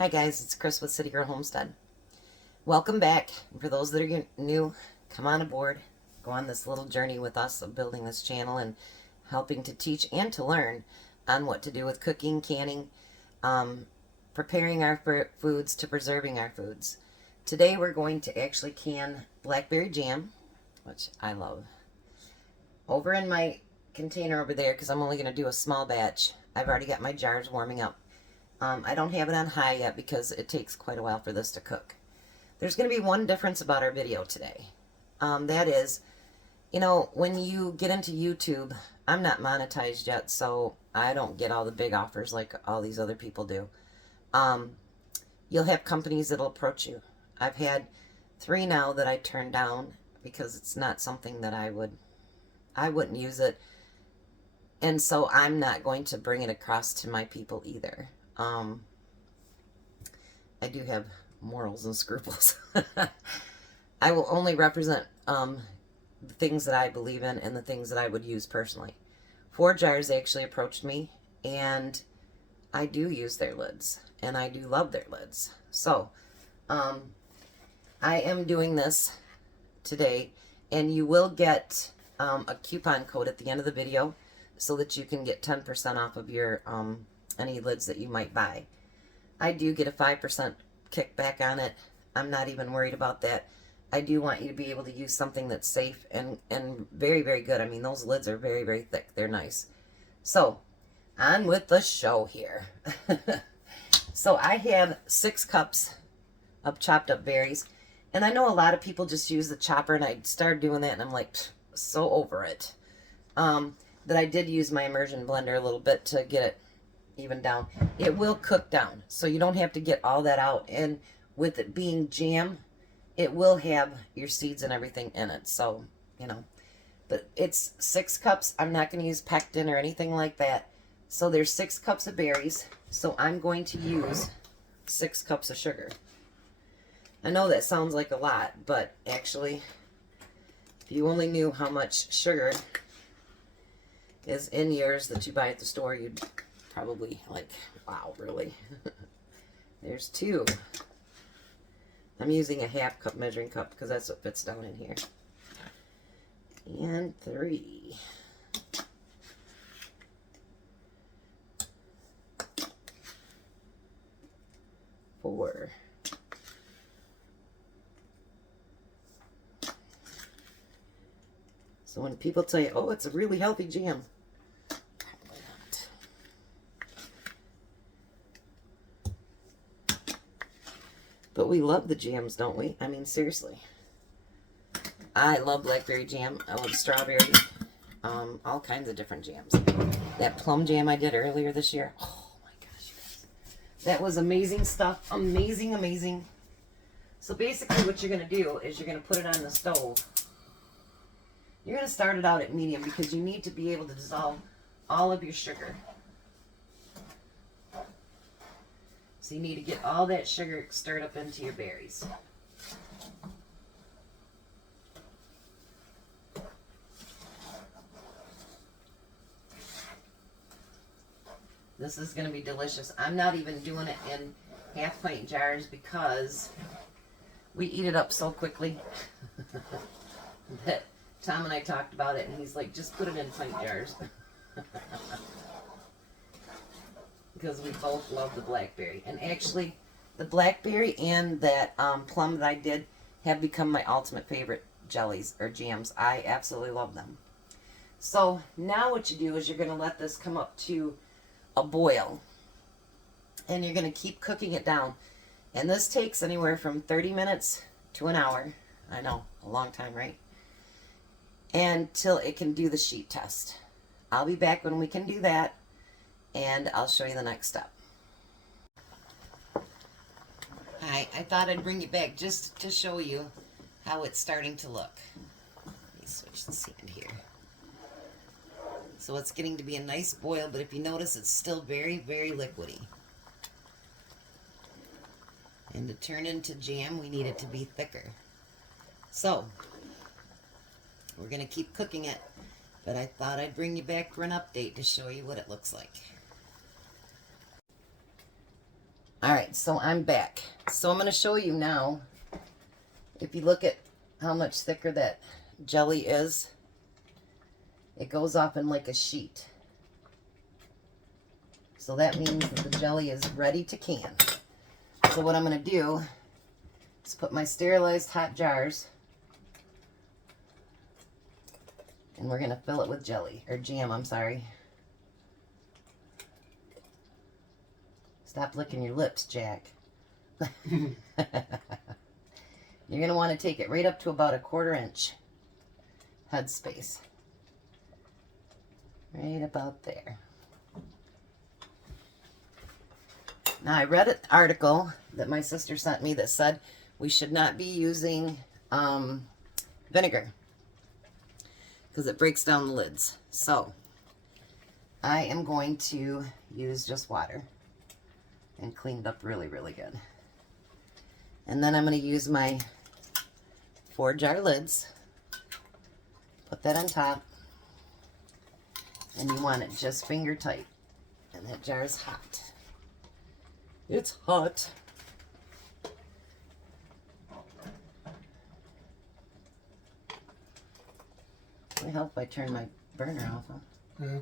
Hi guys, it's Chris with Citygirlhomestead. Welcome back. For those that are new, come on aboard. Go on this little journey with us of building this channel and helping to teach and to learn on what to do with cooking, canning, preparing our foods to preserving our foods. Today we're going to actually can blackberry jam, which I love. Over in my container over there, because I'm only going to do a small batch, I've already got my jars warming up. I don't have it on high yet because it takes quite a while for this to cook. There's going to be one difference about our video today. That is, when you get into YouTube, I'm not monetized yet, so I don't get all the big offers like all these other people do. You'll have companies that'll approach you. I've had 3 now that I turned down because it's not something that I wouldn't use it. And so I'm not going to bring it across to my people either. I do have morals and scruples. I will only represent the things that I believe in and the things that I would use personally. FORJAR actually approached me, and I do use their lids, and I do love their lids. So, I am doing this today, and you will get a coupon code at the end of the video so that you can get 10% off of your any lids that you might buy. I do get a 5% kickback on it. I'm not even worried about that. I do want you to be able to use something that's safe and very, very good. I mean, those lids are very, very thick. They're nice. So, on with the show here. So, I have 6 cups of chopped up berries. And I know a lot of people just use the chopper, and I started doing that, and I'm like, so over it. That I did use my immersion blender a little bit to get it even down. It will cook down, so you don't have to get all that out. And with it being jam, it will have your seeds and everything in it. So, but it's 6 cups. I'm not going to use pectin or anything like that. So there's 6 cups of berries. So I'm going to use 6 cups of sugar. I know that sounds like a lot, but actually, if you only knew how much sugar is in yours that you buy at the store, you'd probably like, wow, really? There's 2. I'm using a half cup measuring cup because that's what fits down in here. And 3. Four. So when people tell you, oh, it's a really healthy jam, probably not. But we love the jams, don't we? I mean, seriously. I love blackberry jam. I love strawberry. All kinds of different jams. That plum jam I did earlier this year. Oh my gosh, you guys. That was amazing stuff. Amazing, amazing. So basically what you're going to do is you're going to put it on the stove. You're going to start it out at medium because you need to be able to dissolve all of your sugar. So you need to get all that sugar stirred up into your berries. This is going to be delicious. I'm not even doing it in half-pint jars because we eat it up so quickly that Tom and I talked about it, and he's like, just put it in pint jars. Because we both love the blackberry. And actually, the blackberry and that plum that I did have become my ultimate favorite jellies or jams. I absolutely love them. So now what you do is you're going to let this come up to a boil. And you're going to keep cooking it down. And this takes anywhere from 30 minutes to an hour. I know, a long time, right? Until it can do the sheet test. I'll be back when we can do that, and I'll show you the next step. Hi, I thought I'd bring you back just to show you how it's starting to look. Let me switch the sand here. So it's getting to be a nice boil, but if you notice, it's still very, very liquidy. And to turn into jam, we need it to be thicker. So we're going to keep cooking it, but I thought I'd bring you back for an update to show you what it looks like. Alright, so I'm back. So I'm going to show you now, if you look at how much thicker that jelly is, it goes off in like a sheet. So that means that the jelly is ready to can. So what I'm going to do is put my sterilized hot jars, and we're going to fill it with jelly, or jam, I'm sorry. Stop licking your lips, Jack. You're going to want to take it right up to about a 1/4 inch headspace. Right about there. Now, I read an article that my sister sent me that said we should not be using vinegar because it breaks down the lids. So, I am going to use just water and clean it up really, really good. And then I'm going to use my FORJAR lids. Put that on top. And you want it just finger tight. And that jar is hot. It's hot. It would help if I turn my burner off, huh? Yeah.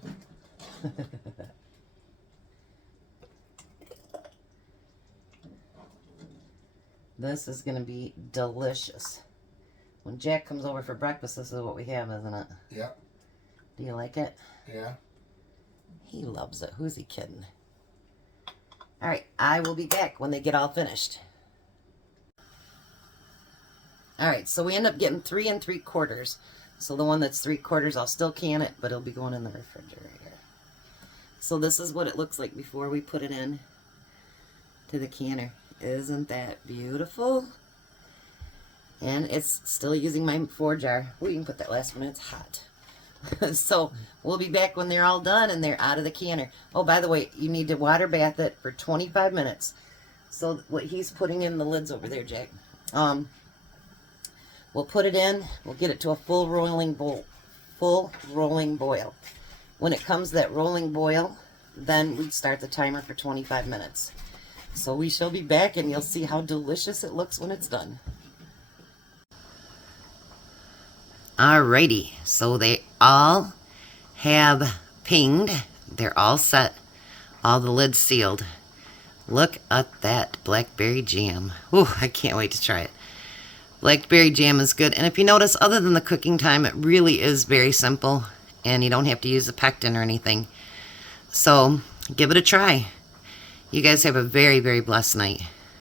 This is going to be delicious. When Jack comes over for breakfast, this is what we have, isn't it? Yeah. Do you like it? Yeah. He loves it. Who's he kidding? Alright, I will be back when they get all finished. Alright, so we end up getting 3 3/4. So the one that's 3/4, I'll still can it, but it'll be going in the refrigerator. So this is what it looks like before we put it in to the canner. Isn't that beautiful? And it's still using my FORJAR. Oh, you can put that last one in. It's hot. So we'll be back when they're all done and they're out of the canner. Oh, by the way, you need to water bath it for 25 minutes. So what he's putting in the lids over there, Jack. We'll put it in. We'll get it to a full rolling boil. When it comes to that rolling boil, then we start the timer for 25 minutes. So we shall be back and you'll see how delicious it looks when it's done. Alrighty, so they all have pinged. They're all set. All the lids sealed. Look at that Blackberry Jam. Ooh, I can't wait to try it. Blackberry Jam is good. And if you notice, other than the cooking time, it really is very simple. And you don't have to use a pectin or anything. So, give it a try. You guys have a very, very blessed night.